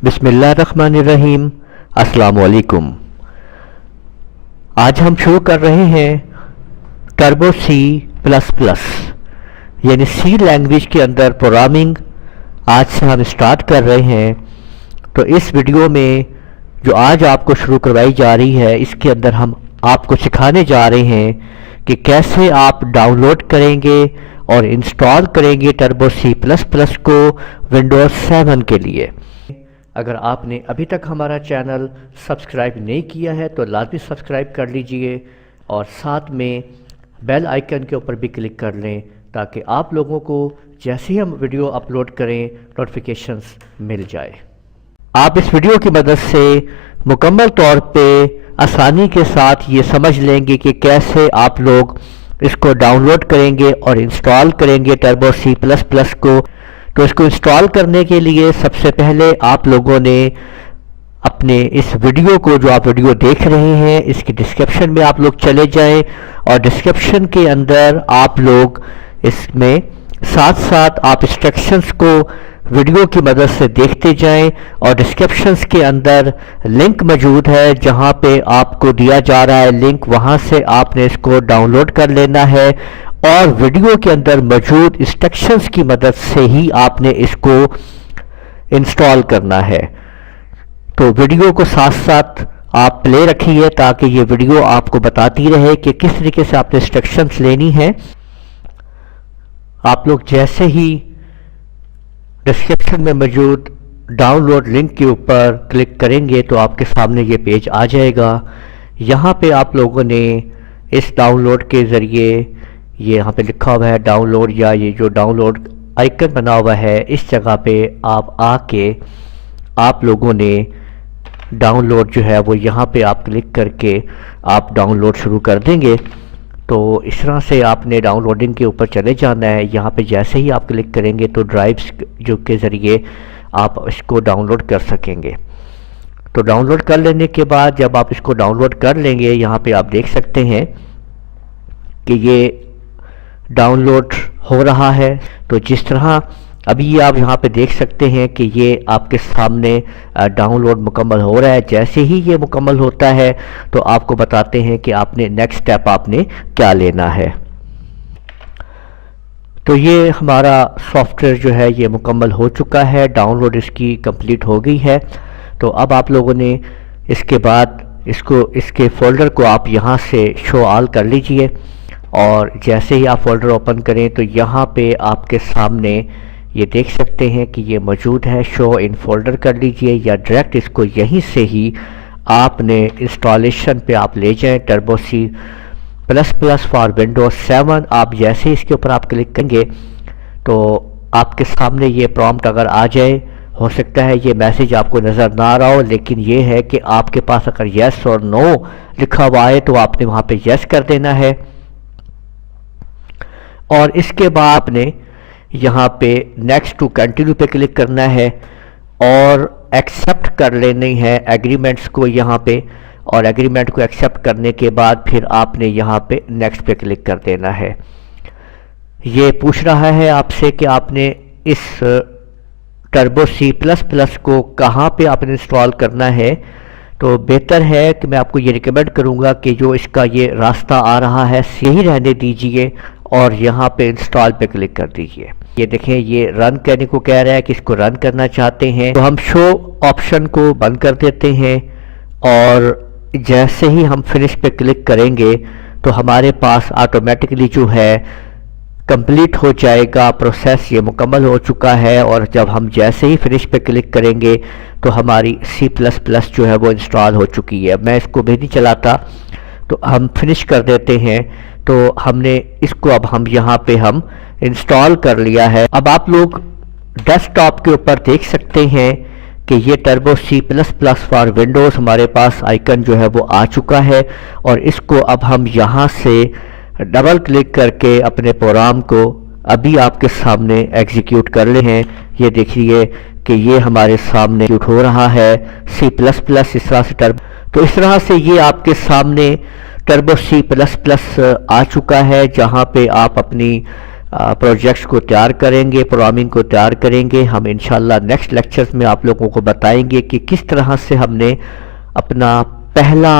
बिस्मिल्लाहिर्रहमानिर्रहीम। अस्सलाम वालेकुम। आज हम शुरू कर रहे हैं टर्बो सी प्लस प्लस यानी सी लैंग्वेज के अंदर प्रोग्रामिंग। आज से हम स्टार्ट कर रहे हैं। तो इस वीडियो में जो आज आपको शुरू करवाई जा रही है, इसके अंदर हम आपको सिखाने जा रहे हैं कि कैसे आप डाउनलोड करेंगे और इंस्टॉल करेंगे टर्बो सी प्लस प्लस को विंडोज़ 7 के लिए। अगर आपने अभी तक हमारा चैनल सब्सक्राइब नहीं किया है तो लाजमी सब्सक्राइब कर लीजिए और साथ में बेल आइकन के ऊपर भी क्लिक कर लें ताकि आप लोगों को जैसे ही हम वीडियो अपलोड करें नोटिफिकेशंस मिल जाए। आप इस वीडियो की मदद से मुकम्मल तौर पे आसानी के साथ ये समझ लेंगे कि कैसे आप लोग इसको डाउनलोड करेंगे और इंस्टॉल करेंगे टर्बो सी प्लस प्लस को। तो इसको इंस्टॉल करने के लिए सबसे पहले आप लोगों ने अपने इस वीडियो को, जो आप वीडियो देख रहे हैं, इसकी डिस्क्रिप्शन में आप लोग चले जाएं और डिस्क्रिप्शन के अंदर आप लोग इसमें साथ साथ आप इंस्ट्रक्शंस को वीडियो की मदद से देखते जाएं और डिस्क्रिप्शंस के अंदर लिंक मौजूद है जहां पे आपको दिया जा रहा है लिंक, वहां से आपने इसको डाउनलोड कर लेना है और वीडियो के अंदर मौजूद इंस्ट्रक्शंस की मदद से ही आपने इसको इंस्टॉल करना है। तो वीडियो को साथ साथ आप प्ले रखिए ताकि ये वीडियो आपको बताती रहे कि किस तरीके से आपने इंस्ट्रक्शंस लेनी है। आप लोग जैसे ही डिस्क्रिप्शन में मौजूद डाउनलोड लिंक के ऊपर क्लिक करेंगे तो आपके सामने ये पेज आ जाएगा। यहाँ पे आप लोगों ने इस डाउनलोड के ज़रिए, ये यहाँ पे लिखा हुआ है डाउनलोड, या ये जो डाउनलोड आइकन बना हुआ है इस जगह पे आप आके आप लोगों ने डाउनलोड जो है वो यहाँ पे आप क्लिक करके आप डाउनलोड शुरू कर देंगे। तो इस तरह से आपने डाउनलोडिंग के ऊपर चले जाना है। यहाँ पे जैसे ही आप क्लिक करेंगे तो ड्राइव्स जो के ज़रिए आप इसको डाउनलोड कर सकेंगे। तो डाउनलोड कर लेने के बाद जब आप इसको डाउनलोड कर लेंगे, यहाँ पे आप देख सकते हैं कि ये डाउनलोड हो रहा है। तो जिस तरह अभी आप यहाँ पे देख सकते हैं कि ये आपके सामने डाउनलोड मुकम्मल हो रहा है। जैसे ही ये मुकम्मल होता है तो आपको बताते हैं कि आपने नेक्स्ट स्टेप आपने क्या लेना है। तो ये हमारा सॉफ्टवेयर जो है ये मुकम्मल हो चुका है, डाउनलोड इसकी कंप्लीट हो गई है। तो अब आप लोगों ने इसके बाद इसके फ़ोल्डर को आप यहाँ से शो ऑल कर लीजिए और जैसे ही आप फोल्डर ओपन करें तो यहाँ पे आपके सामने ये देख सकते हैं कि ये मौजूद है। शो इन फोल्डर कर लीजिए या डायरेक्ट इसको यहीं से ही आपने इंस्टॉलेशन पे आप ले जाएं। Turbo C plus plus for Windows 7 आप जैसे ही इसके ऊपर आप क्लिक करेंगे तो आपके सामने ये प्रॉम्प्ट अगर आ जाए, हो सकता है ये मैसेज आपको नज़र ना आ रहा हो, लेकिन ये है कि आपके पास अगर येस और नो लिखा हुआ है तो आपने वहाँ पे येस कर देना है और इसके बाद आपने यहाँ पे नेक्स्ट टू कंटिन्यू पे क्लिक करना है और एक्सेप्ट कर लेनी है एग्रीमेंट्स को यहाँ पे, और एग्रीमेंट को एक्सेप्ट करने के बाद फिर आपने यहाँ पे नेक्स्ट पे क्लिक कर देना है। ये पूछ रहा है आपसे कि आपने इस टर्बो सी प्लस प्लस को कहाँ पे आपने इंस्टॉल करना है। तो बेहतर है कि मैं आपको ये रिकमेंड करूँगा कि जो इसका ये रास्ता आ रहा है यही रहने दीजिए और यहाँ पे इंस्टॉल पे क्लिक कर दीजिए। ये देखें ये रन करने को कह रहा है कि इसको रन करना चाहते हैं तो हम शो ऑप्शन को बंद कर देते हैं और जैसे ही हम फिनिश पे क्लिक करेंगे तो हमारे पास ऑटोमेटिकली जो है कंप्लीट हो जाएगा प्रोसेस, ये मुकम्मल हो चुका है। और जब हम जैसे ही फिनिश पे क्लिक करेंगे तो हमारी सी प्लस प्लस जो है वो इंस्टॉल हो चुकी है। मैं इसको भी नहीं चलाता तो हम फिनिश कर देते हैं। तो हमने इसको अब हम यहाँ पे हम इंस्टॉल कर लिया है। अब आप लोग डेस्कटॉप के ऊपर देख सकते हैं कि ये turbo C plus plus for Windows हमारे पास आइकन जो है वो आ चुका है और इसको अब हम यहाँ से डबल क्लिक करके अपने प्रोग्राम को अभी आपके सामने एग्जीक्यूट कर ले हैं। ये देखिए कि ये हमारे सामने एग्जीक्यूट हो रहा है सी प्लस प्लस इस तरह से तो इस तरह से ये आपके सामने टर्बो सी प्लस प्लस आ चुका है जहाँ पे आप अपनी پروجیکٹس کو تیار کریں گے، پروگرامنگ کو تیار کریں گے. ہم انشاءاللہ نیکسٹ لیکچرز میں آپ لوگوں کو بتائیں گے کہ کس طرح سے ہم نے اپنا پہلا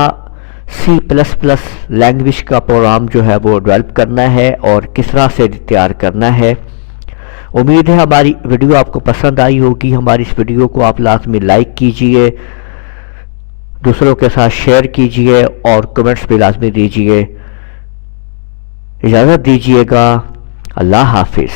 سی پلس پلس لینگویج کا پروگرام جو ہے وہ ڈیولپ کرنا ہے اور کس طرح سے تیار کرنا ہے. امید ہے ہماری ویڈیو آپ کو پسند آئی ہوگی. ہماری اس ویڈیو کو آپ لازمی لائک کیجئے، دوسروں کے ساتھ شیئر کیجئے اور کمنٹس بھی لازمی دیجئے. اجازت دیجئے گا. اللہ حافظ.